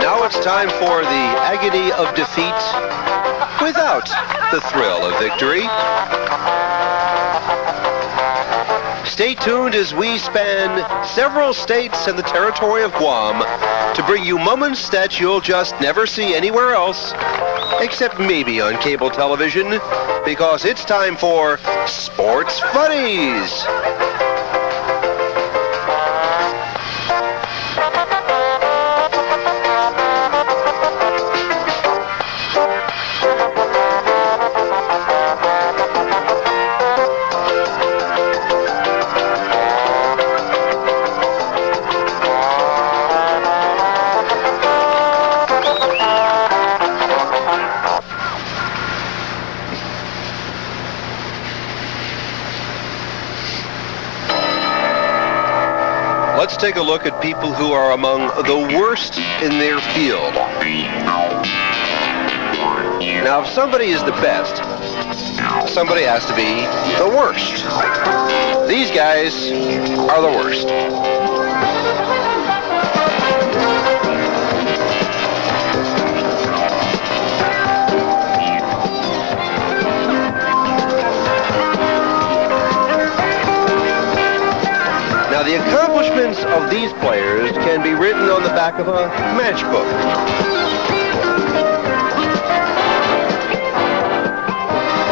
Now it's time for the agony of defeat without the thrill of victory. Stay tuned as we span several states and the territory of Guam to bring you moments that you'll just never see anywhere else, except maybe on cable television, because it's time for Sports Funnies. Let's take a look at people who are among the worst in their field. Now, if somebody is the best, somebody has to be the worst. These guys are the worst. Now, the accomplishments of these players can be written on the back of a matchbook.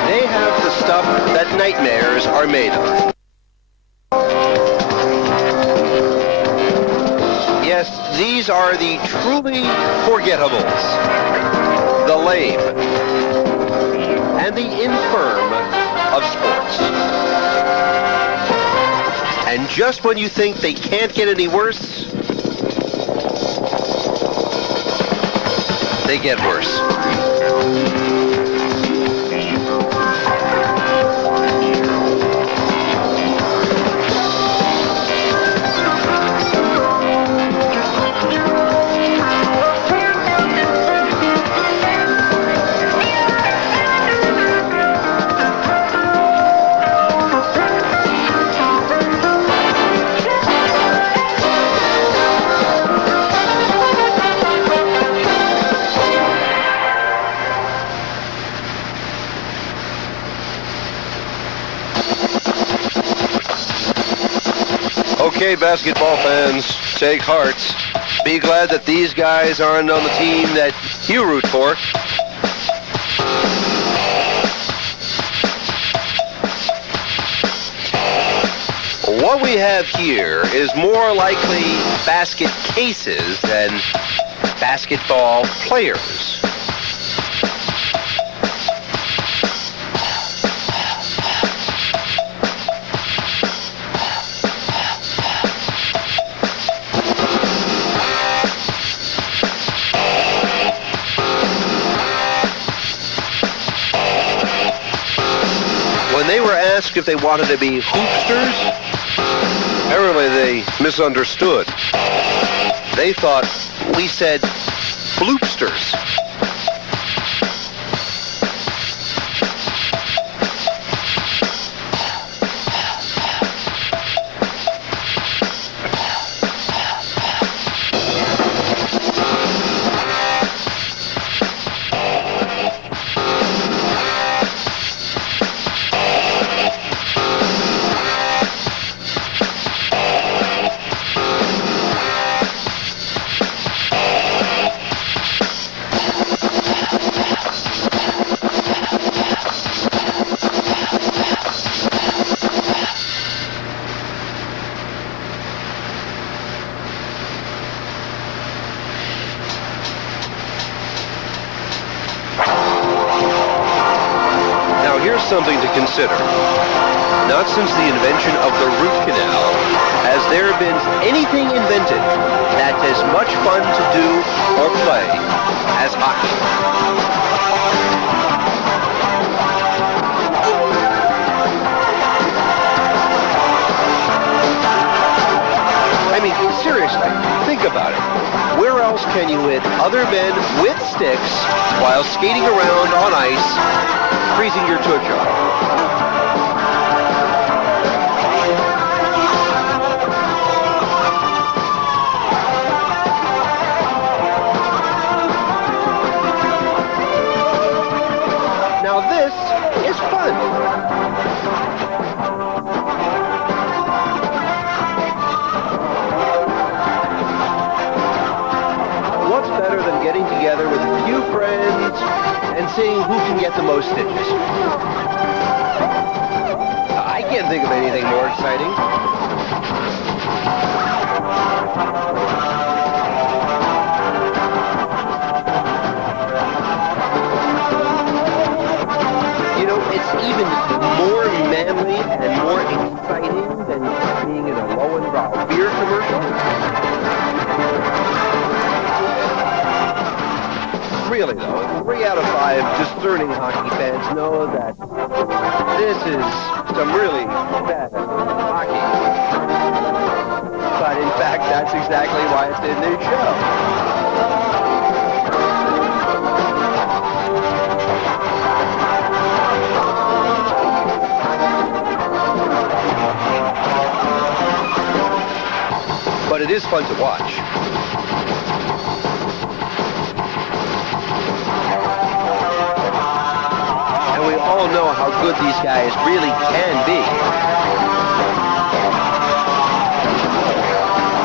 They have the stuff that nightmares are made of. Yes, these are the truly forgettables, the lame, and the infirm of sports. And just when you think they can't get any worse, they get worse. Okay, basketball fans, take heart. Be glad that these guys aren't on the team that you root for. What we have here is more likely basket cases than basketball players. When they were asked if they wanted to be hoopsters, apparently they misunderstood. They thought we said bloopsters. Here's something to consider. Not since the invention of the root canal has there been anything invented that's as much fun to do or play as hockey. I mean, seriously, think about it. Where else can you hit other men with sticks while skating around on ice, freezing your tootch off? seeing who can get the most stitches. I can't think of anything more exciting. You know, it's even more manly and more exciting than being in a Lowenbrow beer commercial. Really, though, 3 out of 5 discerning hockey fans know that this is some really bad hockey. But in fact, that's exactly why it's in this show. But it is fun to watch. And we all know how good these guys really can be.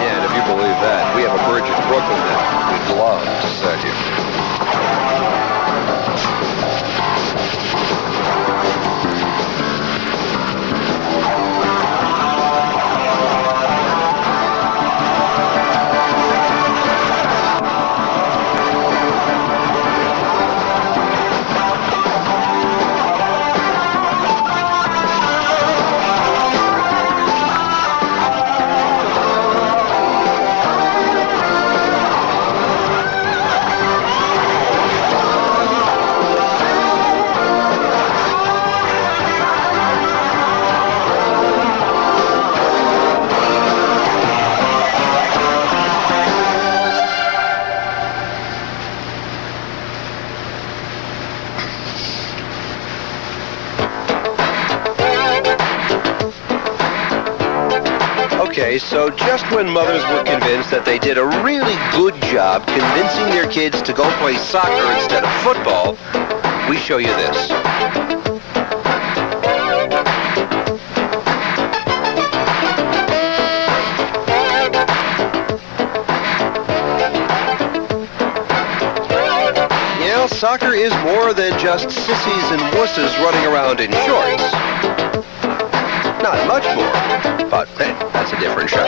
Yeah, and if you believe that, we have a bridge in Brooklyn that we'd love to send you. Okay, so just when mothers were convinced that they did a really good job convincing their kids to go play soccer instead of football, we show you this. You know, soccer is more than just sissies and wusses running around in shorts. Not much more, but hey, that's a different show.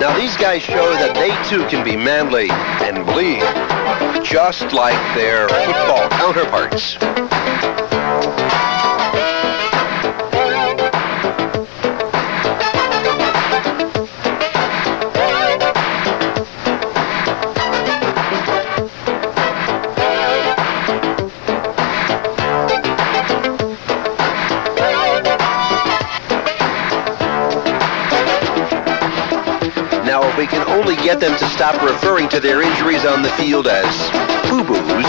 Now these guys show that they too can be manly and bleed, just like their football counterparts. Now, if we can only get them to stop referring to their injuries on the field as boo-boos.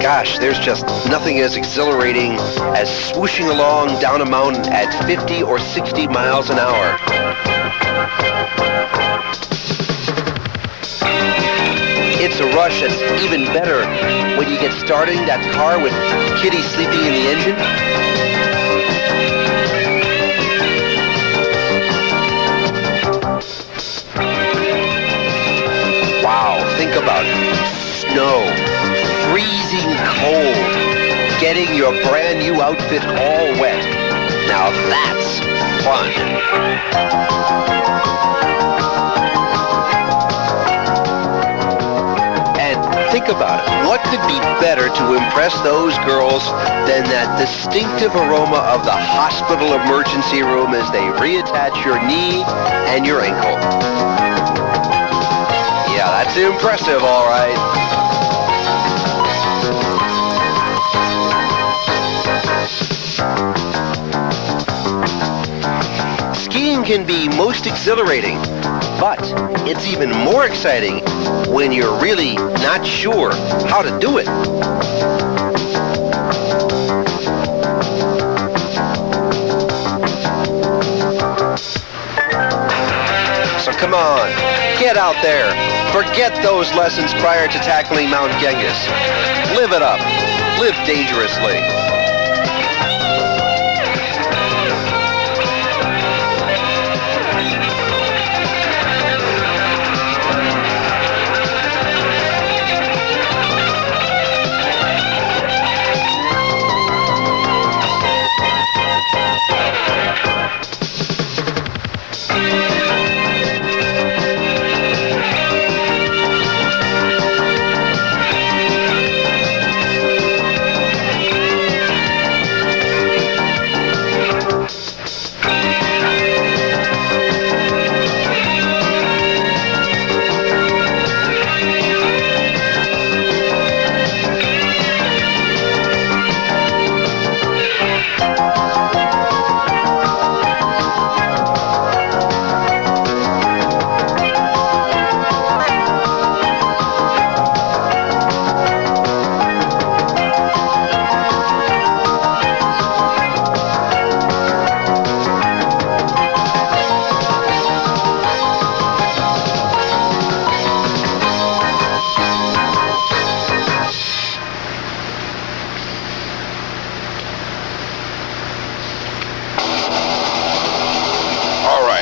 Gosh, there's just nothing as exhilarating as swooshing along down a mountain at 50 or 60 miles an hour. It's a rush that's even better when you get starting that car with Kitty sleeping in the engine. Wow, think about it. Snow, freezing cold, getting getting your brand new outfit all wet. Now that's fun. And think about it. What could be better to impress those girls than that distinctive aroma of the hospital emergency room as they reattach your knee and your ankle? Yeah, that's impressive, all right. Skiing can be most exhilarating, but it's even more exciting when you're really not sure how to do it. So come on, get out there. Forget those lessons prior to tackling Mount Genghis. Live it up. Live dangerously.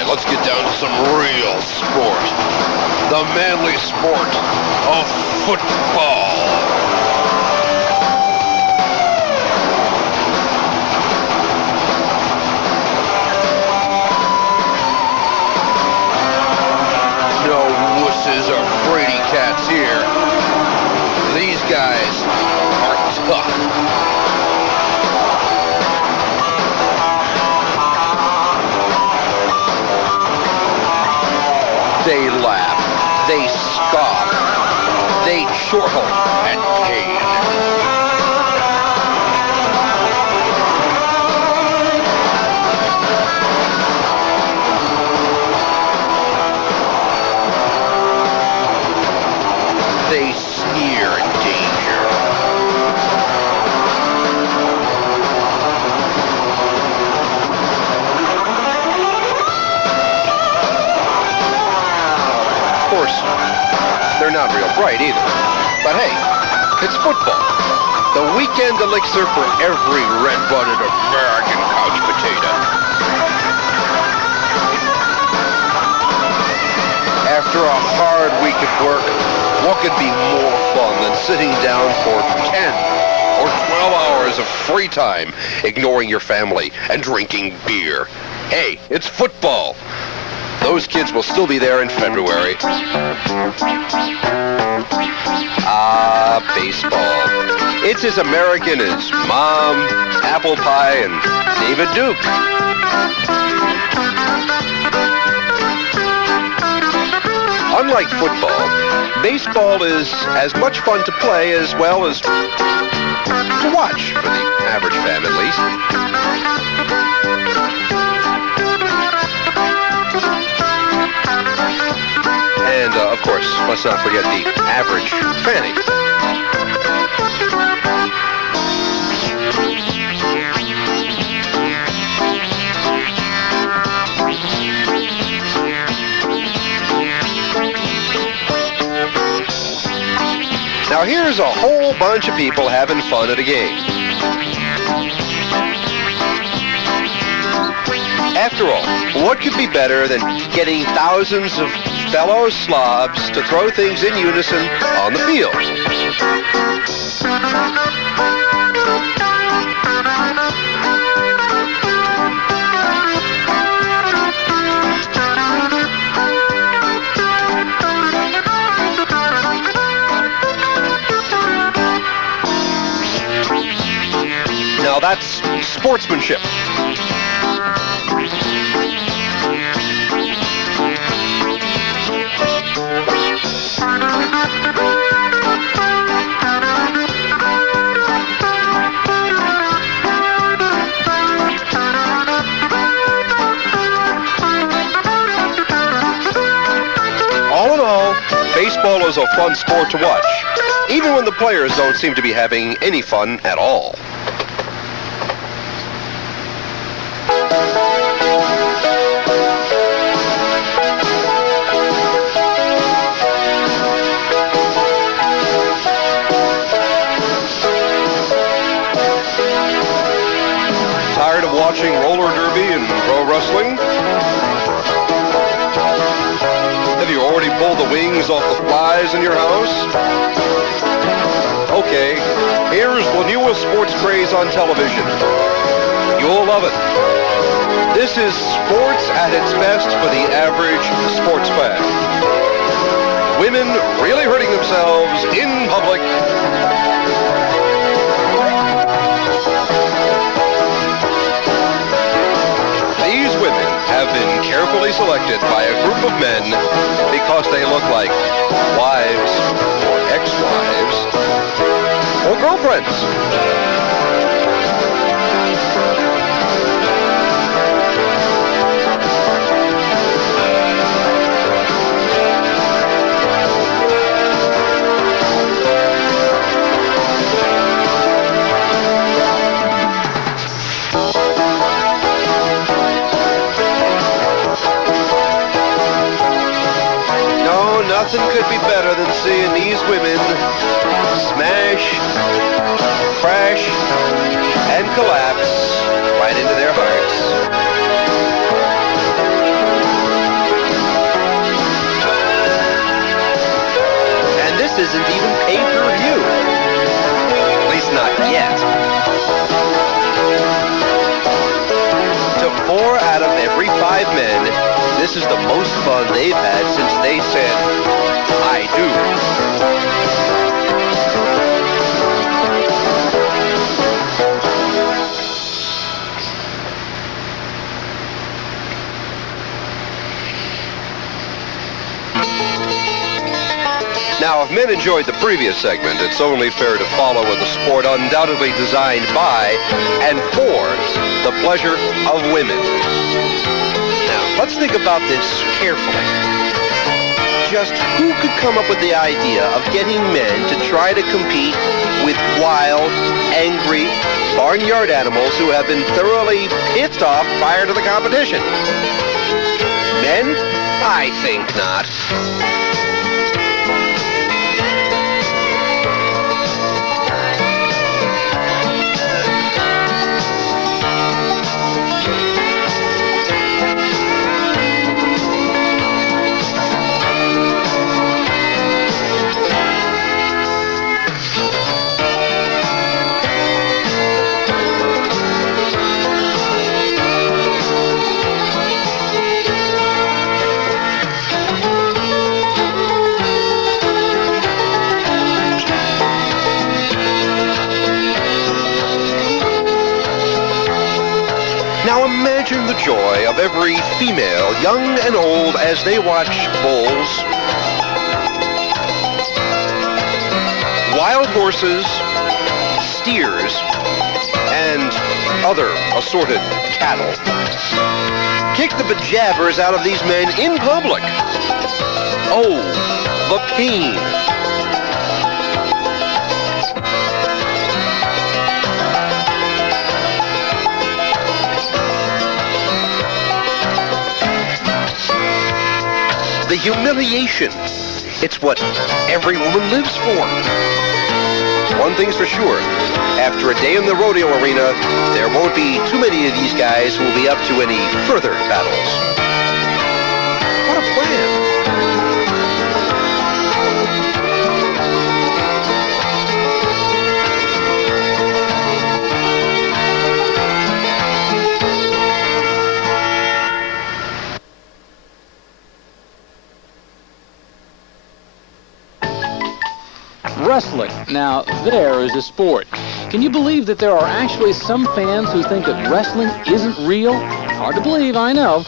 Let's get down to some real sport. The manly sport of football. No wusses or fraidy cats here. These guys are tough. They laugh, they scoff, they chortle and pain. They sneer at danger. Of course, they're not real bright either. But hey, it's football. The weekend elixir for every red-blooded American couch potato. After a hard week at work, what could be more fun than sitting down for 10 or 12 hours of free time, ignoring your family and drinking beer? Hey, it's football. Those kids will still be there in February. Ah, baseball. It's as American as Mom, Apple Pie, and David Duke. Unlike football, baseball is as much fun to play as well as to watch, for the average fan at least. And, of course, let's not forget the average fanny. Now here's a whole bunch of people having fun at a game. After all, what could be better than getting thousands of fellow slobs to throw things in unison on the field? That's sportsmanship. All in all, baseball is a fun sport to watch, even when the players don't seem to be having any fun at all. Tired of watching roller derby and pro wrestling? Have you already pulled the wings off the flies in your house? Okay, here's the newest sports craze on television. You'll love it. This is sports at its best for the average sports fan. Women really hurting themselves in public. These women have been carefully selected by a group of men because they look like wives or ex-wives or girlfriends. Nothing could be better than seeing these women smash, crash, and collapse right into their hearts. And this isn't even pay-per-view. At least not yet. To 4 out of every 5 men, this is the most fun they've had since they said, I do. Now, if men enjoyed the previous segment, it's only fair to follow with a sport undoubtedly designed by and for the pleasure of women. Let's think about this carefully. Just who could come up with the idea of getting men to try to compete with wild, angry, barnyard animals who have been thoroughly pissed off prior to the competition? Men? I think not. Now imagine the joy of every female, young and old, as they watch bulls, wild horses, steers, and other assorted cattle kick the bejabbers out of these men in public. Oh, the pain. The humiliation. It's what every woman lives for. One thing's for sure. After a day in the rodeo arena, there won't be too many of these guys who will be up to any further battles. What a plan. Wrestling. Now, there is a sport. Can you believe that there are actually some fans who think that wrestling isn't real? Hard to believe, I know.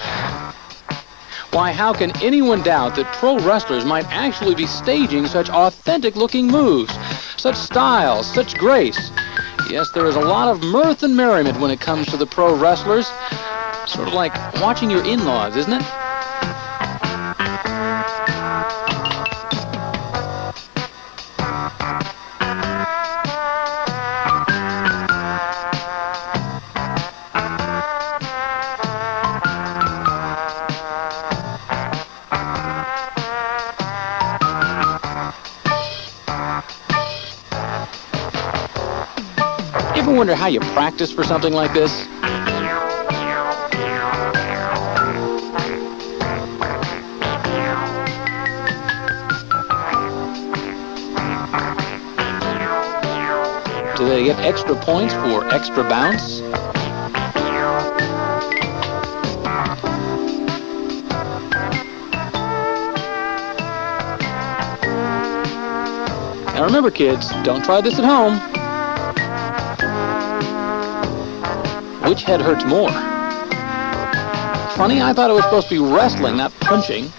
Why, how can anyone doubt that pro wrestlers might actually be staging such authentic-looking moves, such styles, such grace? Yes, there is a lot of mirth and merriment when it comes to the pro wrestlers. Sort of like watching your in-laws, isn't it? Ever wonder how you practice for something like this? Do they get extra points for extra bounce? Now remember, kids, don't try this at home. Which head hurts more? Funny, I thought it was supposed to be wrestling, not punching.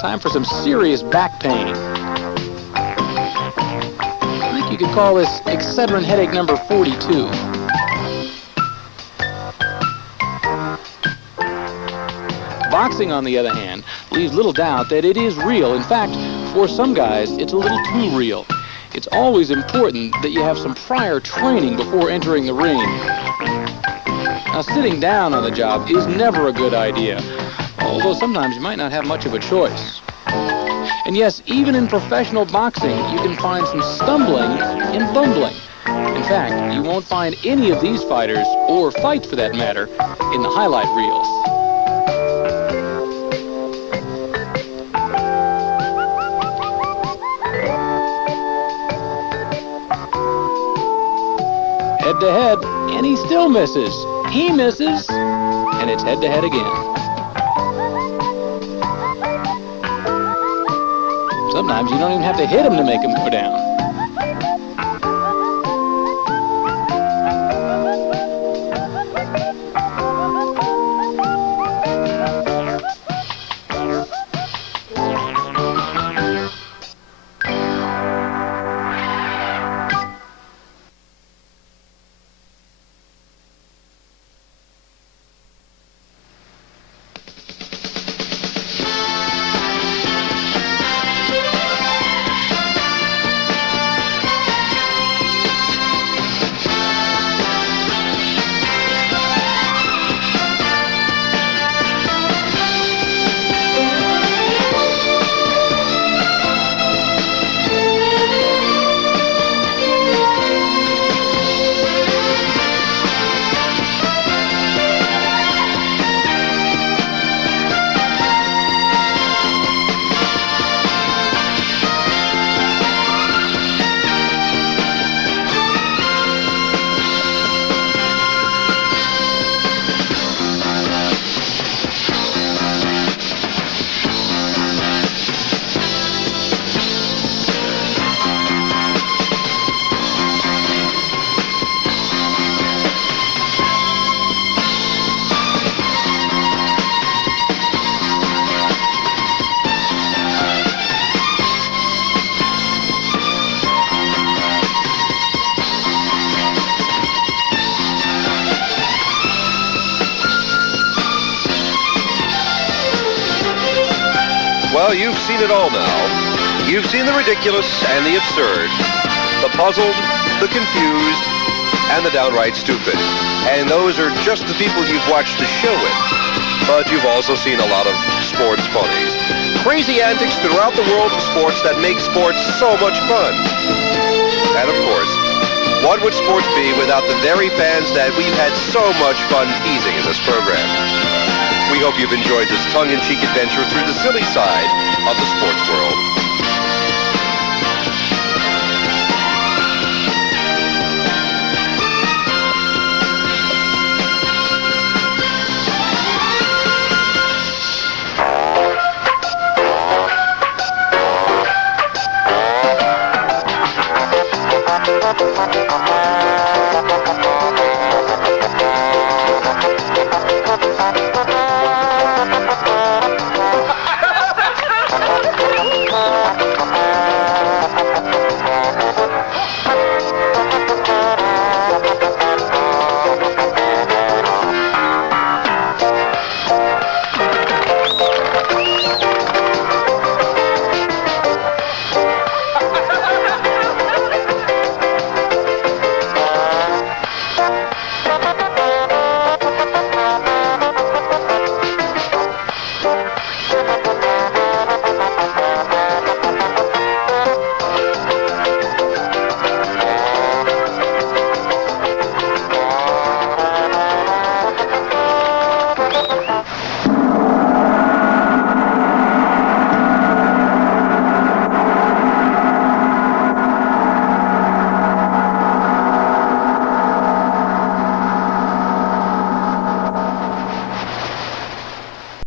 Time for some serious back pain. I think you could call this Excedrin headache number 42. Boxing, on the other hand, leaves little doubt that it is real. In fact, for some guys, it's a little too real. It's always important that you have some prior training before entering the ring. Now, sitting down on the job is never a good idea, although sometimes you might not have much of a choice. And yes, even in professional boxing, you can find some stumbling and bumbling. In fact, you won't find any of these fighters, or fights for that matter, in the highlight reels. Head-to-head, and he still misses. He misses, and it's head-to-head again. Sometimes you don't even have to hit him to make him go down. Well, you've seen it all now. You've seen the ridiculous and the absurd, the puzzled, the confused, and the downright stupid. And those are just the people you've watched the show with. But you've also seen a lot of sports funnies. Crazy antics throughout the world of sports that make sports so much fun. And of course, what would sports be without the very fans that we've had so much fun teasing in this program? We hope you've enjoyed this tongue-in-cheek adventure through the silly side of the sports world.